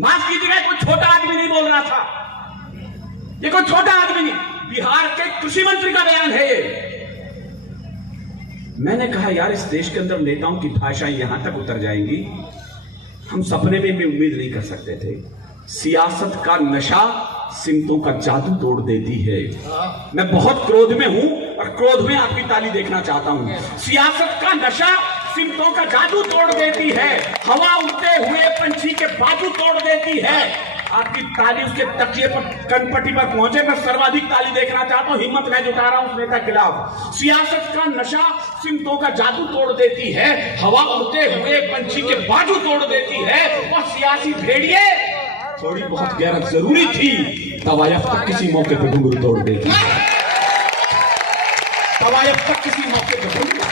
माफ कीजिएगा, कोई छोटा आदमी नहीं बोल रहा था, ये कोई छोटा आदमी नहीं, बिहार के कृषि मंत्री का बयान है ये। मैंने कहा यार इस देश के अंदर नेताओं की भाषाएं यहां तक उतर जाएंगी, हम सपने में भी उम्मीद नहीं कर सकते थे। सियासत का नशा सिमतों का जादू तोड़ देती है। मैं बहुत क्रोध में हूं और क्रोध में आपकी ताली देखना चाहता हूं। सियासत का नशा सिमतों का जादू तोड़ देती है, हवा उड़ते हुए पंछी के बाजू तोड़ देती है। आपकी ताली उसके तकिए पर कनपट्टी पर पहुंचे, मैं सर्वाधिक ताली देखना चाहता हूं। हिम्मत मैं जुटा रहा हूं उस नेता के खिलाफ। सियासत का नशा सिमतों का जादू तोड़ देती है, हवा उड़ते हुए पंछी के बाजू तोड़ देती है। और सियासी भेड़िए, थोड़ी बहुत गैरत जरूरी थी, तवायफ तक किसी मौके पर घुंघरू तोड़ देती है। तवायफ तक किसी मौके पर घुंघरू।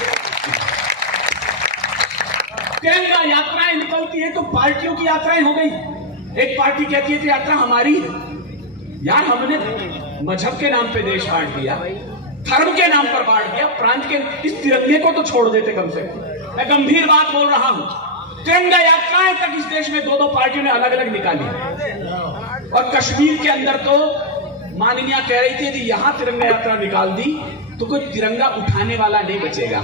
तिरंगा यात्राएं निकलती है तो पार्टियों की यात्राएं हो गई। एक पार्टी कहती है कि यात्रा हमारी है। यार हमने मजहब के नाम पे देश बांट दिया, धर्म के नाम पर बांट दिया, प्रांत के इस तिरंगे को तो छोड़ देते कम से कम। मैं गंभीर बात बोल रहा हूं। तिरंगा यात्राएं तक इस देश में दो दो पार्टियों ने अलग अलग निकाली। और कश्मीर के अंदर तो माननीय कह रही थी कि यहां तिरंगा यात्रा निकाल दी तो कोई तिरंगा उठाने वाला नहीं बचेगा।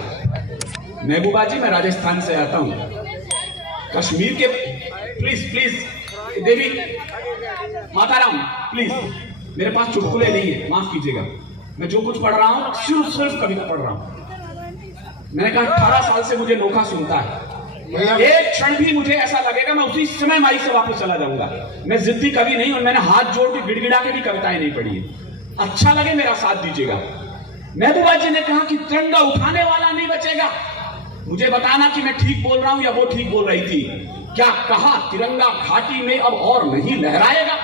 महबूबा जी, मैं राजस्थान से आता हूं, कश्मीर के प्लीज प्लीज देवी माताराम प्लीज, मेरे पास चुटकुले नहीं है, माफ कीजिएगा। मैं जो कुछ पढ़ रहा हूं सिर्फ कविता पढ़ रहा हूं। मैंने कहा 18 साल से मुझे नोखा सुनता है, एक क्षण भी मुझे ऐसा लगेगा मैं उसी समय माई से वापस चला जाऊंगा। मैं जिद्दी कवि नहीं और मैंने हाथ जोड़ के गिड़गिड़ा के भी कविताएं नहीं पढ़ी है। अच्छा लगे मेरा साथ दीजिएगा। महबूबा जी ने कहा कि तिरंगा उठाने वाला नहीं बचेगा। मुझे बताना कि मैं ठीक बोल रहा हूं या वो ठीक बोल रही थी। क्या कहा तिरंगा घाटी में अब और नहीं लहराएगा?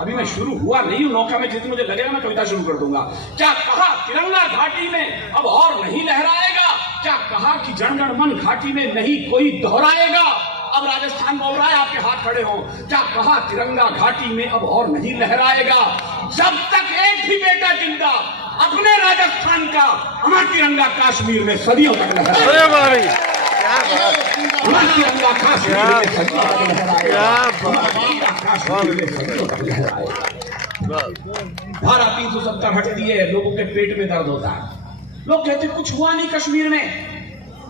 अभी मैं शुरू हुआ नहीं हूं, नौका में जितनी मुझे लगेगा मैं कविता शुरू कर दूंगा। क्या कहा तिरंगा घाटी में अब और नहीं लहराएगा? क्या कहा कि जनगण मन घाटी में नहीं कोई दोहराएगा? अब राजस्थान बोल रहा है, आपके हाथ खड़े हो। क्या कहा तिरंगा घाटी में अब और नहीं लहराएगा? जब तक एक भी बेटा जिंदा अपने राजस्थान का, हमारा तिरंगा कश्मीर में सदियों तक लहराएगा। हमारा तिरंगा कश्मीर में सदियों तक लहराएगा। धारा 370 हटती है, लोगों के पेट में दर्द होता है। लोग कहते कुछ हुआ नहीं कश्मीर में।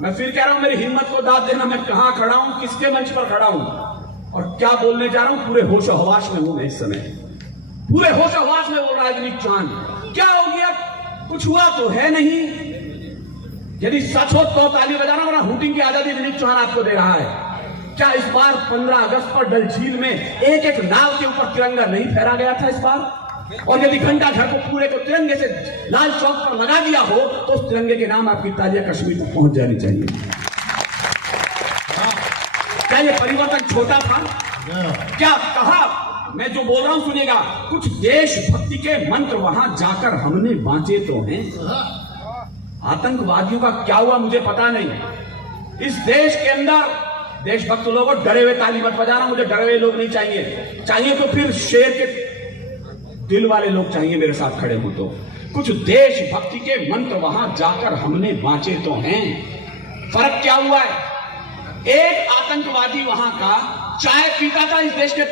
मैं फिर कह रहा हूं, मेरी हिम्मत को दाद देना, मैं कहां खड़ा हूं, किसके मंच पर खड़ा हूं और क्या बोलने जा रहा हूं। पूरे होश हवास में हूं मैं इस समय, पूरे होश हवास में बोल रहा है विनीत चौहान। क्या हो गया? कुछ हुआ तो है नहीं। यदि सच हो तो ताली बजाना, वरना हुटिंग की आजादी विनीत चौहान आपको दे रहा है। क्या इस बार 15 अगस्त पर डल झील में एक एक नाव के ऊपर तिरंगा नहीं फहरा गया था इस बार? और यदि घंटा घर को पूरे को तिरंगे से लाल चौक पर लगा दिया हो तो उस तिरंगे के नाम आपकी तालियां कश्मीर तक पहुंच जानी चाहिए। क्या ये परिवर्तन छोटा था? क्या कहा? मैं जो बोल रहा हूं सुनिएगा। कुछ देशभक्ति के मंत्र वहां जाकर हमने बांचे तो हैं। आतंकवादियों का क्या हुआ मुझे पता नहीं। इस देश के अंदर देशभक्त लोगों, डरे हुए ताली मत बजाना, मुझे डरे हुए लोग नहीं चाहिए। चाहिए तो फिर शेर के दिल वाले लोग चाहिए मेरे साथ खड़े हो। तो कुछ देशभक्ति के मंत्र वहां जाकर हमने बांचे तो हैं। फर्क क्या हुआ है? एक आतंकवादी वहां का चाय पीता था इस देश के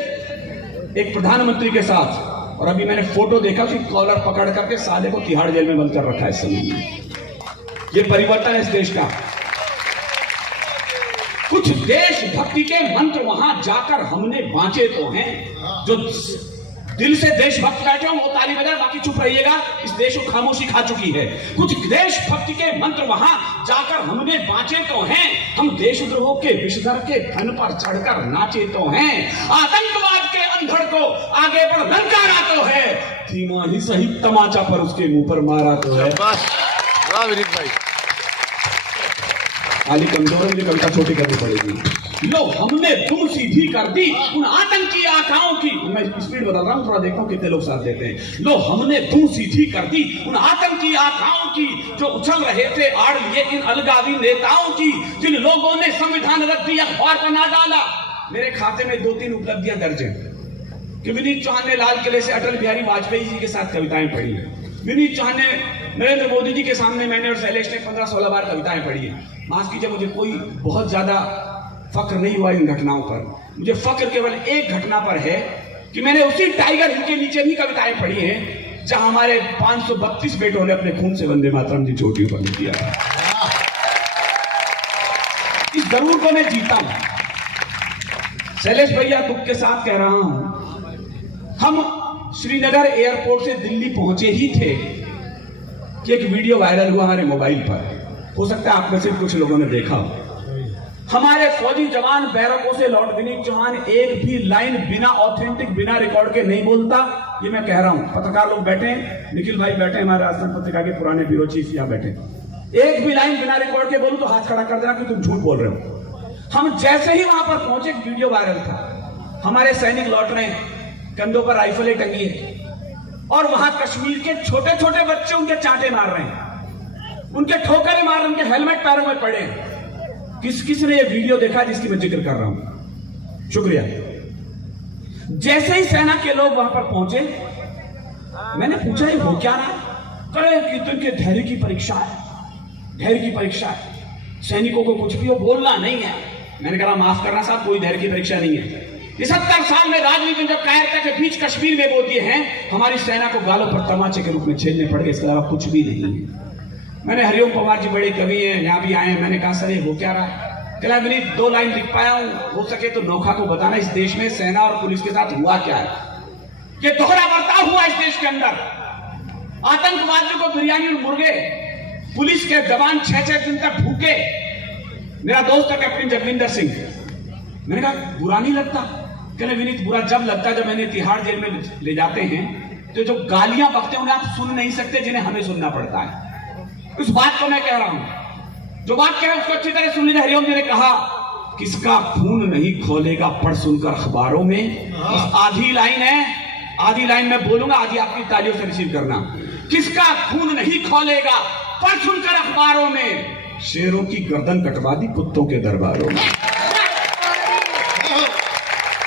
एक प्रधानमंत्री के साथ, और अभी मैंने फोटो देखा कि कॉलर पकड़ करके साले को तिहाड़ जेल में बंद कर रखा है इस समय में। ये परिवर्तन है इस देश का। कुछ देशभक्ति के मंत्र वहां जाकर हमने बांचे तो हैं। जो दिल से देशभक्त बैठे हो वो ताली बजाए, बाकी चुप रहिएगा। इस देश को खामोशी खा चुकी है। कुछ देशभक्ति के मंत्र वहां जाकर हमने बांचे तो हैं। हम देशद्रोह के विषधर के धन पर चढ़कर नाचे तो हैं। आतंकवाद के अंधड़ को आगे बढ़ ललकारा तो है। धीमा ही सही तमाचा पर उसके मुंह पर मारा तो है। खाली कमजोरों की कविता छोटी करनी पड़ेगी। लो हमने तुम सीधी कर दी उन आतंकी आकाओं की। मैं स्पीड बदल रहा हूं, थोड़ा देखता हूं कितने लोग साथ देते हैं। लो हमने तुम सीधी कर दी उन आतंकी आकाओं की, जो उछल रहे थे आड़ लिए इन अलगावी नेताओं की, जिन लोगों ने संविधान रद्दी अखबार बना डाला। मेरे खाते में 2-3 उपलब्धियां दर्ज हैं कि विनीत चौहान ने लाल किले से अटल बिहारी वाजपेयी जी के साथ कविताएं पढ़ी है। विनीत चौहान ने नरेंद्र मोदी जी के सामने, मैंने और शैलेश ने 15-16 बार कविताएं पढ़ी है। माफ कीजिए, मुझे कोई बहुत ज्यादा फख्र नहीं हुआ इन घटनाओं पर। मुझे फख्र केवल एक घटना पर है कि मैंने उसी टाइगर हिल के नीचे भी कविताएं पढ़ी हैं जहां हमारे 532 बेटों ने अपने खून से वंदे मातरम की चोटियों पर लिख दिया। इस जरूर को मैं जीता हूं। शैलेश भैया दुख के साथ कह रहा हूं, हम श्रीनगर एयरपोर्ट से दिल्ली पहुंचे ही थे कि एक वीडियो वायरल हुआ हमारे मोबाइल पर। हो सकता है आप में से कुछ लोगों ने देखा हो। हमारे फौजी जवान बैरकों से लौट विनीत चौहान एक भी लाइन बिना ऑथेंटिक, बिना रिकॉर्ड के नहीं बोलता। ये मैं कह रहा हूं, पत्रकार लोग बैठे, निखिल भाई बैठे, हमारे राजस्थान पत्रिका के पुराने ब्यूरो चीफ यहाँ बैठे। एक भी लाइन बिना रिकॉर्ड के बोलूं तो हाथ खड़ा कर देना कि तुम झूठ बोल रहे हो। हम जैसे ही वहां पर पहुंचे, वीडियो वायरल था, हमारे सैनिक लौट रहे हैं, कंधों पर राइफलें टंगी है और वहां कश्मीर के छोटे छोटे बच्चे उनके चांटे मार रहे हैं, उनके ठोकरे मार रहे हैं, उनके हेलमेट पैरों में पड़े हैं। किस ने ये वीडियो देखा जिसकी मैं जिक्र कर रहा हूं? शुक्रिया। जैसे ही सेना के लोग वहां पर पहुंचे, मैंने पूछा ये हो क्या रहा? करे कि तो इनके धैर्य की परीक्षा है, धैर्य की परीक्षा है, सैनिकों को कुछ भी वो बोलना नहीं है। मैंने कहा माफ करना साहब, कोई धैर्य की परीक्षा नहीं है। ये 70 साल में राजनीति में जब कायरता के बीच कश्मीर में वो दिए हैं, हमारी सेना को गालों पर तमाचे के रूप में झेलने पड़े, इसके अलावा कुछ भी नहीं है। मैंने हरिओम पवार जी बड़े कवि हैं, यहाँ भी आए हैं, मैंने कहा सर ये हो क्या रहा है? कहला विनीत 2 लाइन लिख पाया हूं, हो सके तो नोखा को बताना इस देश में सेना और पुलिस के साथ हुआ क्या है। ये दोहरा बर्ताव हुआ इस देश के अंदर। आतंकवादियों को बिरयानी और मुर्गे, पुलिस के जवान 6-6 दिन तक भूखे। मेरा दोस्त है कैप्टन जगविंदर सिंह, मैंने कहा बुरा नहीं लगता? कहले विनीत बुरा जब लगता जब मैंने तिहाड़ जेल में ले जाते हैं तो जो गालियां बकते हैं उन्हें आप सुन नहीं सकते, जिन्हें हमें सुनना पड़ता है। उस बात को मैं कह रहा हूं, जो बात कह उसको अच्छी तरह सुन लीजिए। हरिओम जी ने कहा किसका खून नहीं खोलेगा पढ़ सुनकर अखबारों में। आधी लाइन है, आधी लाइन मैं बोलूंगा, आधी आपकी तालियों से रिसीव करना। किसका खून नहीं खोलेगा पढ़ सुनकर अखबारों में, शेरों की गर्दन कटवा दी कुत्तों के दरबारों में।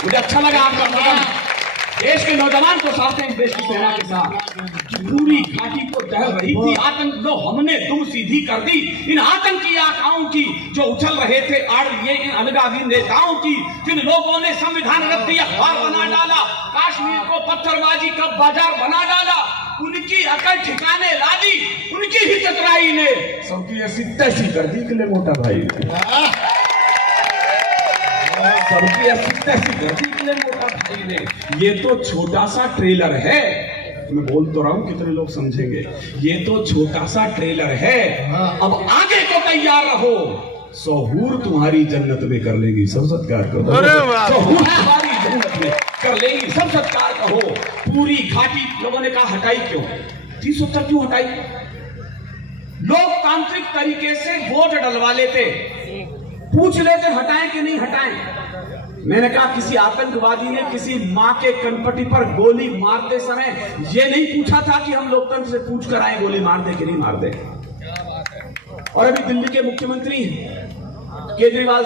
मुझे अच्छा लगा आपका कदम। देश के नौजवान को साथ हैं, देश की सेना के साथ पूरी घाटी को दहल रही थी आतंक, लो हमने दुम सीधी कर दी इन आतंकी आकाओं की, जो उछल रहे थे आड़ लिए इन अलगावी नेताओं की। जिन लोगों ने संविधान रद्दी अखबार बना डाला, कश्मीर को पत्थरबाजी का बाजार बना डाला, उनकी अकल ठिकाने ला दी, उनकी ही चतुराई ने सबकी ऐसी तैसी कर दी कि ले मोटा भाई ने, सबकी ऐसी तैसी कर दी कि ले मोटा भाई ने। ये तो छोटा सा ट्रेलर है, मैं बोल तो रहा हूं, कितने लोग समझेंगे? ये तो छोटा सा ट्रेलर है, अब आगे को तैयार रहो। सहूर तुम्हारी जन्नत में कर लेगी सब सत्कार करो, सहूर तुम्हारी जन्नत में कर लेगी सब सत्कार कहो। पूरी घाटी लोगों ने कहा हटाई क्यों? 370 क्यों हटाई? लोकतांत्रिक तरीके से वोट डलवा लेते, पूछ लेते हटाएं कि नहीं हटाएं। मैंने कहा किसी आतंकवादी ने किसी मां के कनपटी पर गोली मारते समय यह नहीं पूछा था कि हम लोकतंत्र से पूछ कर आए गोली मार दे कि नहीं मार दे। और अभी दिल्ली के मुख्यमंत्री केजरीवाल